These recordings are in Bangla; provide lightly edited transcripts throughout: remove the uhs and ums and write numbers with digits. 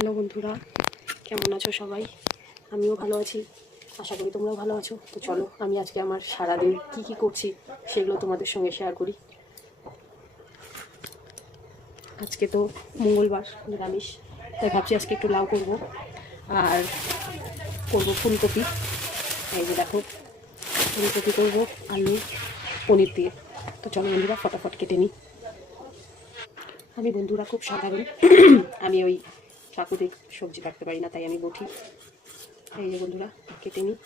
হ্যালো বন্ধুরা, কেমন আছো সবাই? আমিও ভালো আছি, আশা করি তোমরাও ভালো আছো। তো চলো, আমি আজকে আমার সারাদিন কি করছি সেগুলো তোমাদের সঙ্গে শেয়ার করি। আজকে তো মঙ্গলবার, নিরামিষ, তাই ভাবছি আজকে একটু লাউ করবো আর করবো ফুলকপি। এই যে দেখো, ফুলকপি করবো আলু পনির দিয়ে। তো চলো বন্ধুরা, ফটাফট কেটে নিই। আমি বন্ধুরা খুব সাধারণ, আমি ওই প্রাকৃতিক সবজি কাটতে পারি না, তাই আমি বটি। এই যে বন্ধুরা, কেটে নিই।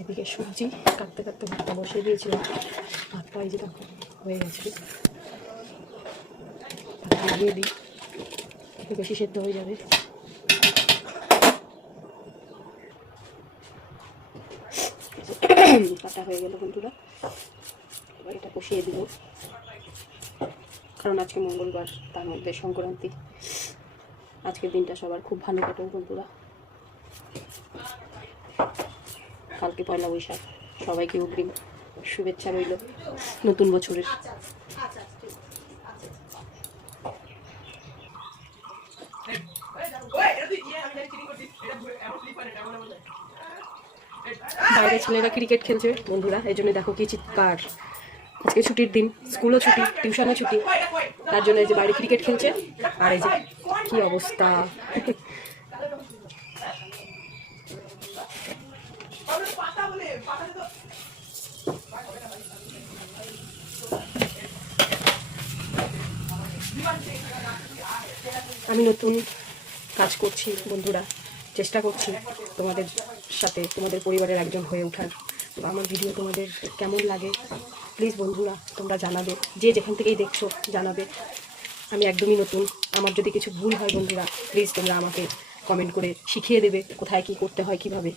এদিকে সবজি কাটতে কাটতে ভাতটা বসিয়ে দিয়েছিলাম। ভাতটা এই যে দেখো হয়ে গেছে, ভাতটা দিয়ে দিই, একটু বেশি সেদ্ধ হয়ে যাবে। কাটা হয়ে গেল বন্ধুরা, এবার এটা কষিয়ে দিব, কারণ আজকে মঙ্গলবার, তার মধ্যে সংক্রান্তি। আজকের দিনটা সবার খুব ভালো কাটুক বন্ধুরা। কালকে পয়লা বৈশাখ, সবাইকে অগ্রিম শুভেচ্ছা রইল নতুন বছরের। বাইরে ছেলেরা ক্রিকেট খেলছে বন্ধুরা, এই জন্য দেখো কি চিৎকার। আজকে ছুটির দিন, স্কুলও ছুটি, টিউশনও ছুটি, তার জন্য এই যে বাইরে ক্রিকেট খেলছে। আর এই যে কি অবস্থা। আমি নতুন কাজ করছি বন্ধুরা, চেষ্টা করছি তোমাদের সাথে, তোমাদের পরিবারের একজন হয়ে ওঠার। তো আমার ভিডিও তোমাদের কেমন লাগে প্লিজ বন্ধুরা তোমরা জানাবে, যে যেখান থেকেই দেখছো জানাবে। আমি একদমই নতুন, আমার যদি কিছু ভুল হয় বন্ধুরা প্লিজ তোমরা আমাকে কমেন্ট করে শিখিয়ে দেবে কোথায় কি করতে হয়, কিভাবে।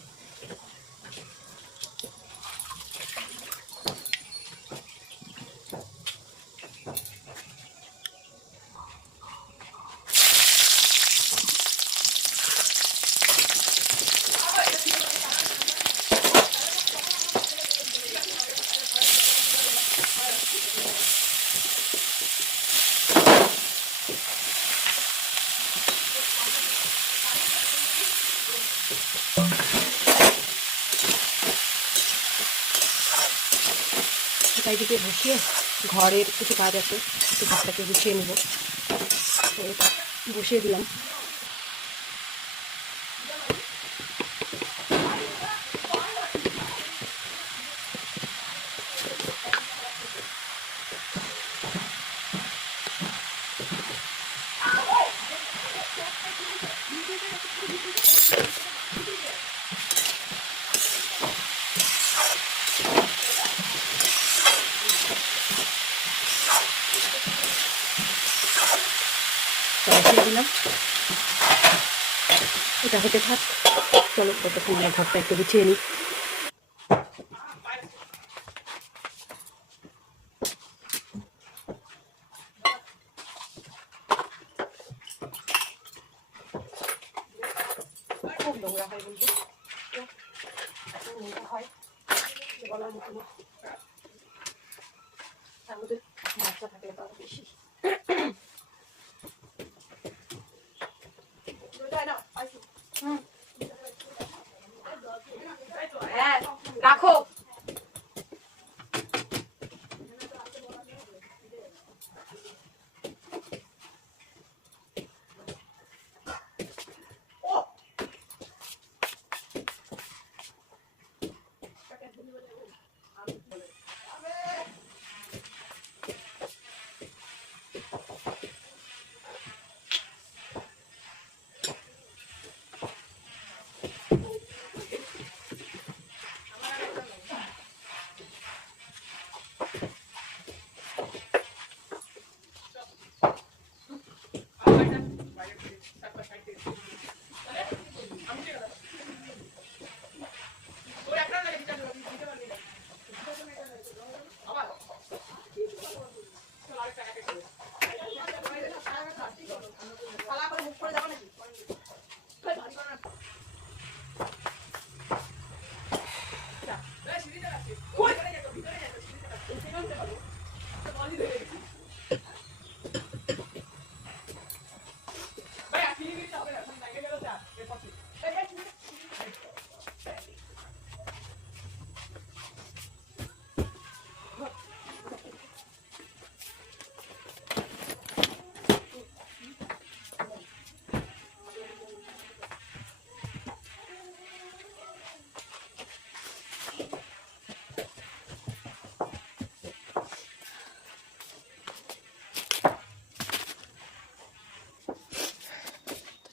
চারিদিকে বসিয়ে ঘরের কিছু কাজ আছে, একটু ভাতটাকে গুছিয়ে নেব, বসিয়ে দিলাম। বসিয়ে দিলাম, এটা হতে থাক। চলো ততক্ষণ ঘরটা একটু গুছিয়ে নিই। খুব নোংরা হয় বন্ধু, নোংরা হয় বলার মতো না, তার মধ্যে বাচ্চা থাকলে তো আরো বেশি। হ্যাঁ রাখো।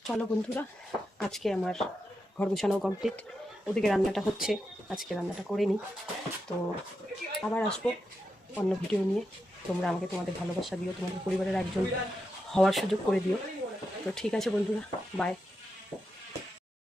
চলো বন্ধুরা, আজকে আমার ঘর গোছানো কমপ্লিট, ওদিকে রান্নাটা হচ্ছে, আজকে রান্নাটা করে নিই। তো আবার আসবো অন্য ভিডিও নিয়ে। তোমরা আমাকে তোমাদের ভালোবাসা দিও, তোমাদের পরিবারের একজন হওয়ার সুযোগ করে দিও। তো ঠিক আছে বন্ধুরা, বাই।